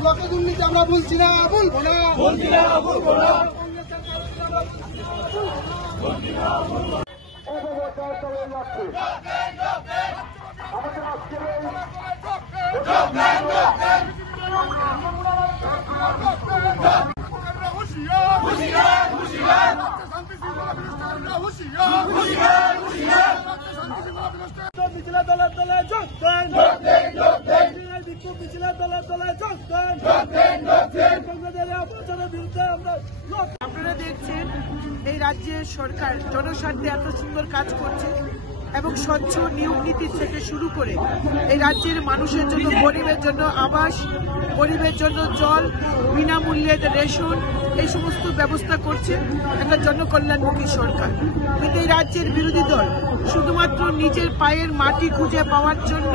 ব্লকে দুর্নীতি আমরা বলছি না, বলবো না। মিছিলে দলে দলে যোগ দেন, বিক্ষোভ মিছিলে দলে দলে যোগ দেন। আপনারা দেখছেন এই রাজ্যের সরকার জনস্বার্থে এত সুন্দর কাজ করছে এবং স্বচ্ছ নিয়োগ নীতি থেকে শুরু করে এই রাজ্যের মানুষের জন্য, গরিবের জন্য আবাস, গরিবের জন্য জল, বিনামূল্যে রেশন, এই সমস্ত ব্যবস্থা করছে একটা জনকল্যাণমুখী সরকার। কিন্তু এই রাজ্যের বিরোধী দল শুধুমাত্র নিজের পায়ের মাটি খুঁজে পাওয়ার জন্য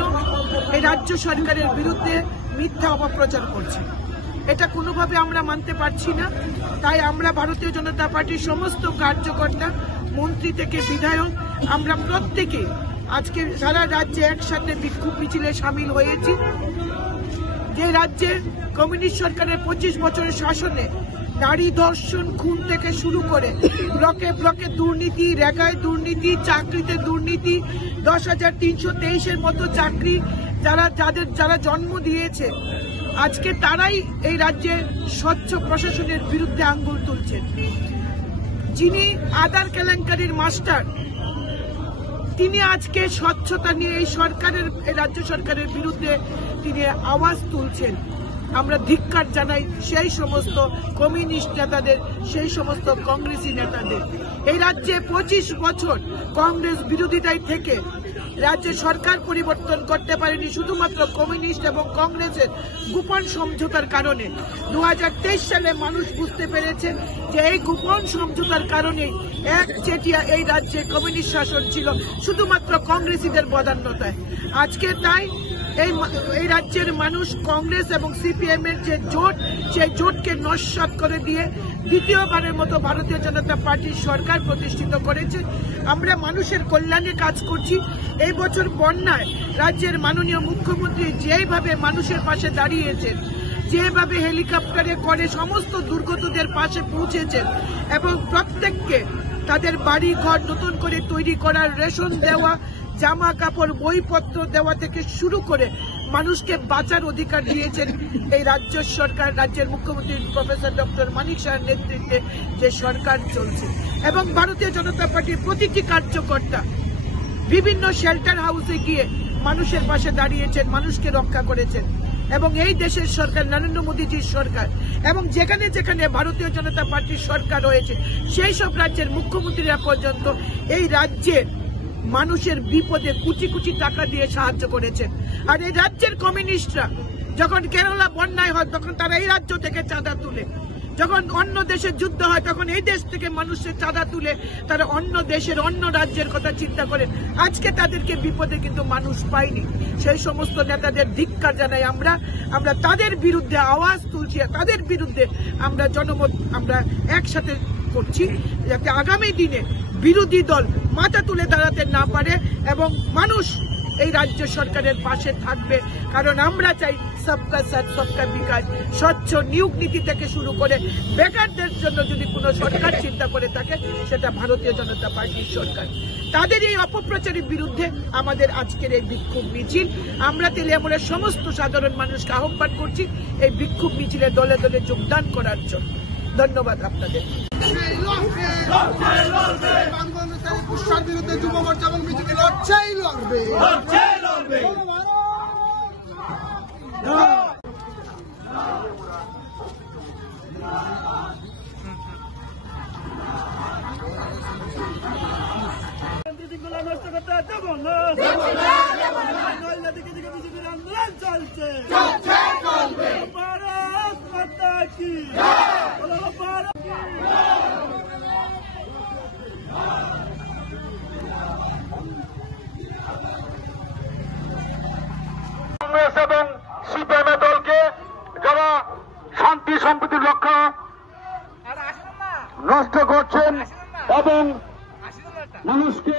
এই রাজ্য সরকারের বিরুদ্ধে মিথ্যা অপপ্রচার করছে। এটা কোনোভাবে আমরা মানতে পারছি না। তাই আমরা ভারতীয় জনতা পার্টির সমস্ত কার্যকর্তা, মন্ত্রী থেকে বিধায়ক, আমরা প্রত্যেকে আজকে সারা রাজ্যে একসাথে বিক্ষোভ মিছিলে সামিল হয়েছি। যে রাজ্যে কমিউনিস্ট সরকারের 25 বছরের শাসনে নারী ধর্ষণ, খুন থেকে শুরু করে ব্লকে ব্লকে দুর্নীতি, রেগায় দুর্নীতি, চাকরিতে দুর্নীতি, 10,323-এর মতো চাকরি যারা জন্ম দিয়েছে, আজকে তারাই এই রাজ্যে স্বচ্ছ প্রশাসনের বিরুদ্ধে আঙ্গুল তুলছেন। যিনি আধার কেলেঙ্কারির মাস্টার, তিনি আজকে স্বচ্ছতা নিয়ে এই রাজ্য সরকারের বিরুদ্ধে তিনি আওয়াজ তুলছেন। আমরা ধিক্কার জানাই সেই সমস্ত কমিউনিস্ট নেতাদের, সেই সমস্ত কংগ্রেসি নেতাদের। এই রাজ্যে 25 বছর কংগ্রেস বিরোধিতায় থেকে রাজ্যের সরকার পরিবর্তন করতে পারেনি শুধুমাত্র কমিউনিস্ট এবং কংগ্রেসের গোপন সমঝোতার কারণে। 2023 সালে মানুষ বুঝতে পেরেছে যে এই গোপন সমঝোতার কারণে একচেটিয়া এই রাজ্যে কমিউনিস্ট শাসন ছিল শুধুমাত্র কংগ্রেসীদের বদান্যতায়। আজকে তাই এই রাজ্যের মানুষ কংগ্রেস এবং সিপিএম এর যে জোট, সেই জোটকে নস্যাৎ করে দিয়ে দ্বিতীয়বারের মতো ভারতীয় জনতা পার্টির সরকার প্রতিষ্ঠিত করেছে। আমরা মানুষের কল্যাণে কাজ করছি। এই বছর বন্যায় রাজ্যের মাননীয় মুখ্যমন্ত্রী যেভাবে মানুষের পাশে দাঁড়িয়েছেন, যেভাবে হেলিকপ্টারে করে সমস্ত দুর্গতদের পাশে পৌঁছেছেন এবং প্রত্যেককে তাদের বাড়ি ঘর নতুন করে তৈরি করার, রেশন দেওয়া, জামা কাপড়, বইপত্র দেওয়া থেকে শুরু করে মানুষকে বাঁচার অধিকার দিয়েছেন এই রাজ্য সরকার, রাজ্যের মুখ্যমন্ত্রী প্রফেসর ডক্টর মানিক সাহার নেতৃত্বে যে সরকার চলছে। এবং ভারতীয় জনতা পার্টির প্রতিটি কার্যকর্তা বিভিন্ন শেল্টার হাউসে গিয়ে মানুষের পাশে দাঁড়িয়েছেন, মানুষকে রক্ষা করেছেন। এবং এই দেশের সরকার, নরেন্দ্র মোদীজির সরকার, এবং যেখানে যেখানে ভারতীয় জনতা পার্টির সরকার রয়েছে সেই সব রাজ্যের মুখ্যমন্ত্রীরা পর্যন্ত এই রাজ্যের মানুষের বিপদে কোটি কোটি টাকা দিয়ে সাহায্য করেছেন। আর এই রাজ্যের কমিউনিস্টরা যখন কেরালা বন্যায় হয় তখন তারা এই রাজ্য থেকে চাঁদা তুলে, যখন অন্য দেশে যুদ্ধ হয় তখন এই দেশ থেকে মানুষের চাঁদা তুলে তারা অন্য দেশের, অন্য রাজ্যের কথা চিন্তা করেন। আজকে তাদেরকে বিপদে কিন্তু মানুষ পায়নি। সেই সমস্ত নেতাদের ধিক্কার জানাই আমরা তাদের বিরুদ্ধে আওয়াজ তুলছি। তাদের বিরুদ্ধে আমরা জনমত আমরা একসাথে করছি, যাতে আগামী দিনে বিরোধী দল মাথা তুলে দাঁড়াতে না পারে এবং মানুষ এই রাজ্য সরকারের পাশে থাকবে। কারণ আমরা চাই সবকা সাথ সবকা বিকাশ। স্বচ্ছ নিয়োগ নীতি থেকে শুরু করে বেকারদের জন্য যদি কোনো সরকার চিন্তা করে থাকে সেটা ভারতীয় জনতা পার্টির সরকার। তাদের এই অপপ্রচারের বিরুদ্ধে আমাদের আজকের এই বিক্ষোভ মিছিল। আমরা তেলিয়ামুড়ের সমস্ত সাধারণ মানুষকে আহ্বান করছি এই বিক্ষোভ মিছিলে দলে দলে যোগদান করার জন্য। ধন্যবাদ আপনাদের। পুষ্পার বিরুদ্ধে যুব মোর্চা এবং বিজেপি লড়ছেই লড়বে। নষ্ট করতে দেবো না, দিকে দিকে বিজেপির আন্দোলন চলছে। ভারত মাতা কি কংগ্রেস এবং সম্পত্তি রক্ষা নষ্ট করছেন এবং মানুষকে